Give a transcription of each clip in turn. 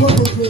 Well,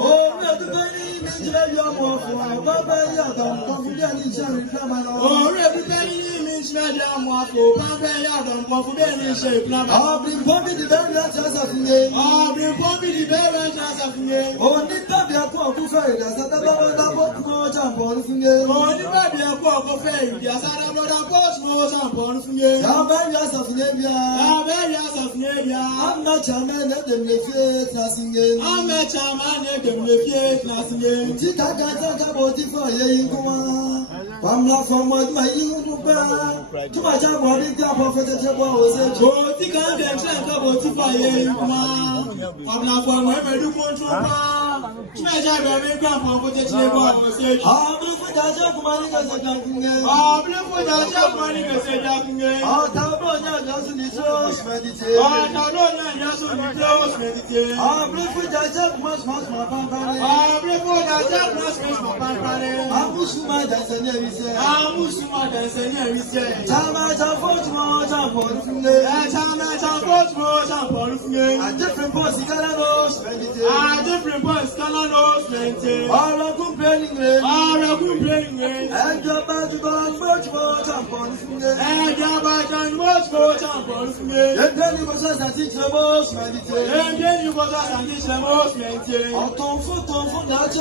Oh, the penny means that you are more for Baba Yadam, confidently sharing Flaman. Oh, everybody means that you are more for Baba Yadam, confidently sharing Flaman. I've been pumping the very last of me. I've been pumping the very last of me. Oh, the baby are poor to fail, as a double more jump on the finger. Oh, the baby are poor to fail, as a double more jump on the finger. How very last of Navia? How very last of Navia? I'm not a man at the Mayfield, nothing. I'm not a man at the Mayfield, nothing. Tika got about it for you. I'm not from what my YouTube. To my job, what is the prophet? Oh, Tika and Shank about it for you. I'm not from wherever you control. Treasure very grandpa for the table. I'm blue for the job money as a ducking. I'm blue for the job money as a ducking. I'm Tabrona doesn't meditate. I'm Tabrona doesn't meditate. I'm blue for the job must my company. I'm blue for the job must my company. I'm Musuma that's a never say. I'm Musuma that's a never say. Tamaja Fortmo, jump on from there. Tamaja Fortmo, jump on from there. A different boss, you gotta meditate. A different boss. All are complaining, and your bad to go much more jump on from there, and your bad and much more jump on from there. And then you was us and teach the most meditate, and then you was us and teach the most meditate. On ton for that.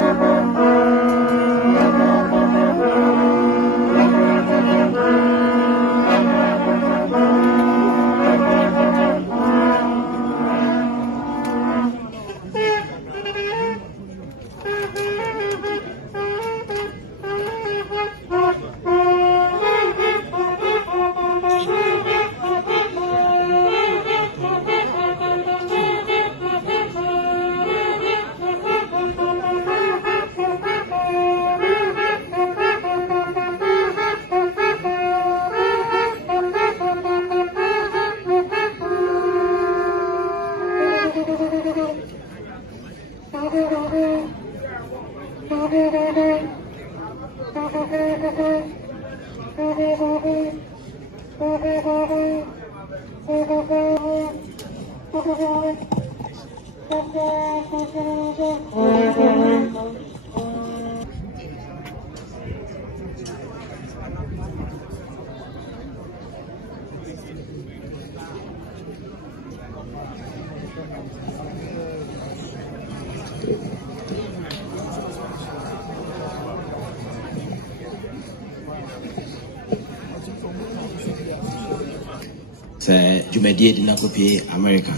Jumedie di nakopi America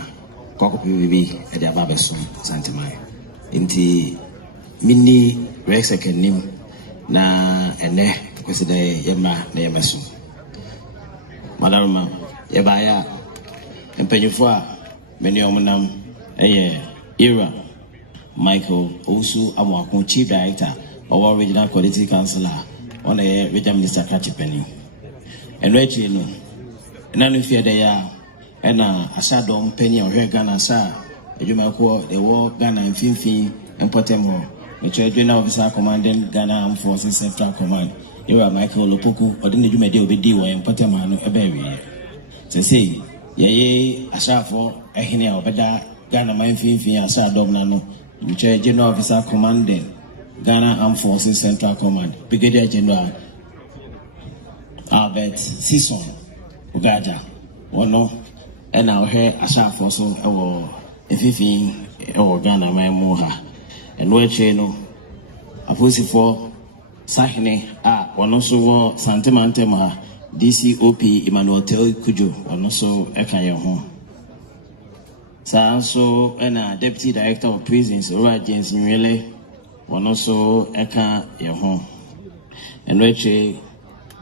kwakopi bibi ede ababeso santimai inti mini rex ekenim na ene kweside yema na yemeso madam yebaya empanyufo a meni omunam eye era Michael Osu Amwakun Chief Director of Regional Quality Councilor on a Regional Minister Kachipeni and Rachel nanu fear they are and Asadom Penny or Ghana Sa, you may call the war Ghana and Finfi and Potemo, the Children Officer Commanding Ghana Armed Forces Central Command. You are Michael Lopuku, or didn't you may deal with Diwa and Potemano a berry. To say, yea, Asafo, a Hina or Beda, Ghana Mine Finfi, Asadom Nano, the General Officer Commanding Ghana Armed Forces Central Command, Brigadier General Albert Sison Ugaja, or no. And now here Asafo so our everything our Ghana my moha and we channel a pussy for Sahine one also Santimantema DCOP Emmanuel Tel Kujo one also Ekaya home. So and Deputy Director of Prisons Robert James Nwele one also Eka your home. And we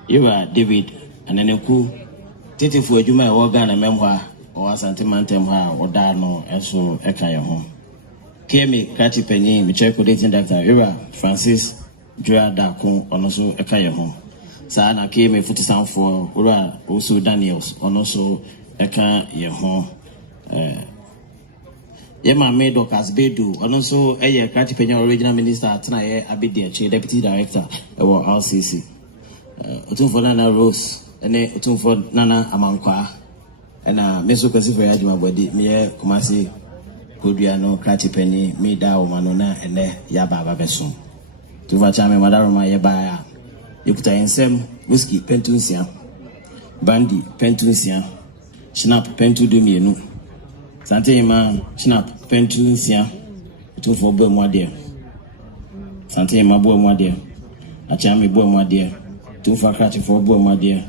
you are David and then you Titi for you may organ a memoir. Or Santimantem or Dano, and so Ekaya home. Kemi Kati Penny, Michel Codating Doctor Era, Francis Dra Dakun, and also Ekaya home. Sana came a foot sound for Ura, also Daniels, and also Eka home. Yema made Docas Bedu, and also a Kati Penny Original Minister Tanae Abidia, Deputy Director or RCC. Utun for Nana Rose, and Utun for Nana Amankwa. And Meso Kasi for Yajima body, me Kumasi Kudiano, Kratipeni, Mida, Manona, and Yaba Babeson. To Vachame Madaroma Yabaya. You put in some whiskey, pentunsia, brandy, pentunsia, snap, pentu dumienu. Santema, snap, pentunsia, 2 for Burma dear. Santema Burma dear. Achami Burma dear. 2 for Kratty for Burma dear.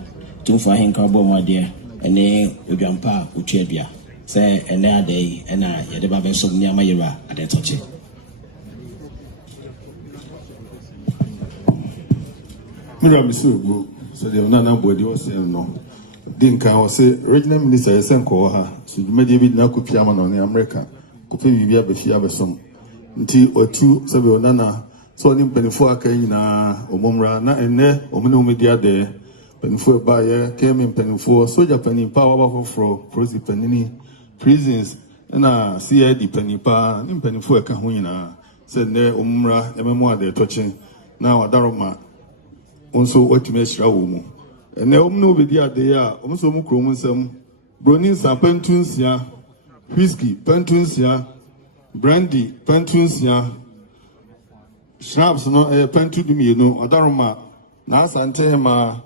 2 for Hinka Burma dear. And then Ujampa, Uchebia. Say, and there day, and I, Yadaba Somnia Mayra at the touch. Miramisu, so the Nana body was saying no. Dinka was say, Regional Minister Senko, so you made David Nakupiaman on the America, Copi Via Befia Besom. Until or 2, Sabi Nana, so in Penifua Kaina, Omumra, na and there, Omino Media there, Penifua Bayer, came in Penifua, Soldier Penny Power for Prosy Penini, prisons, and CID Penipa, in Penifua Kahuina, said there, Omumra, the memoir they're touching. Now, Adaroma. Also, what you measure woman. And now, no video they are also Mukromsum, Bronins and Pentunsia, whiskey, Pentunsia, brandy, Pentunsia, Schnapps, no pentu to me, no, Adaroma, Nasantema,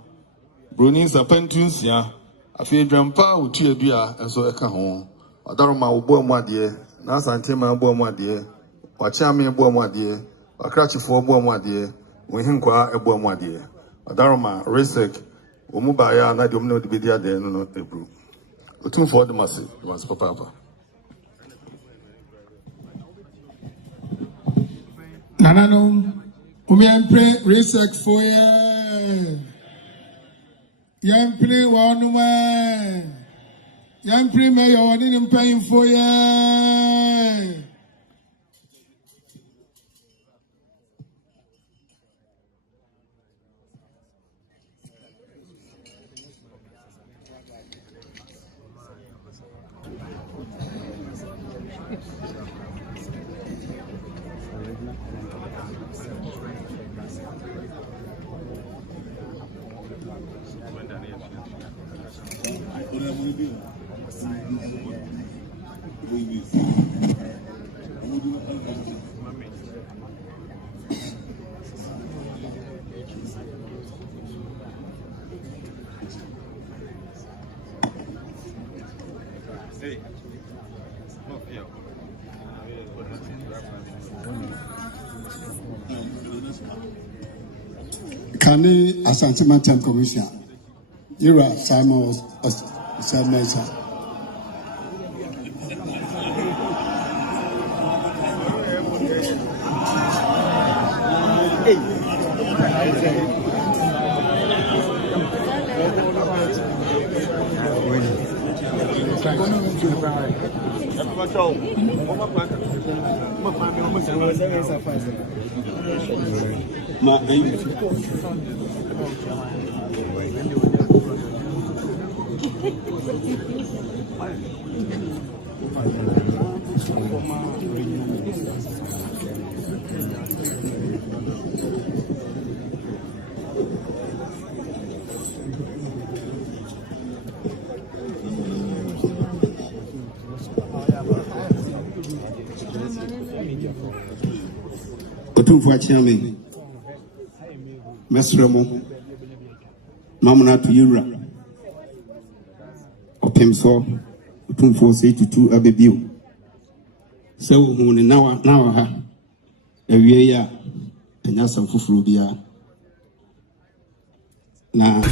Bronins and Pentunsia, a few grandpa with 2 dear, and so a cajon. Adaroma will boil my dear, Nasantema, boil my dear, Wachami, boil my dear, a cratchy for boil my dear, when him qua a boil my dear. Adaroma, Resek, Umubaya, na domino de Bidia de no Ebru. The 2 for the massive, was Papa. Nanano, Umiampre, Resek for Yampre, Wanuma, Yampre, may or didn't pay for ye. Kani Asante Maritime Commission, Ira Simon Mesa. Otumfu achiame mesremo mamuna to yura opemso otumfu say tutu abebio se wo hu ne nawa ha awie ya anya sam fufuru bia na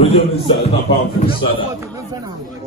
Regional Minister is not powerful,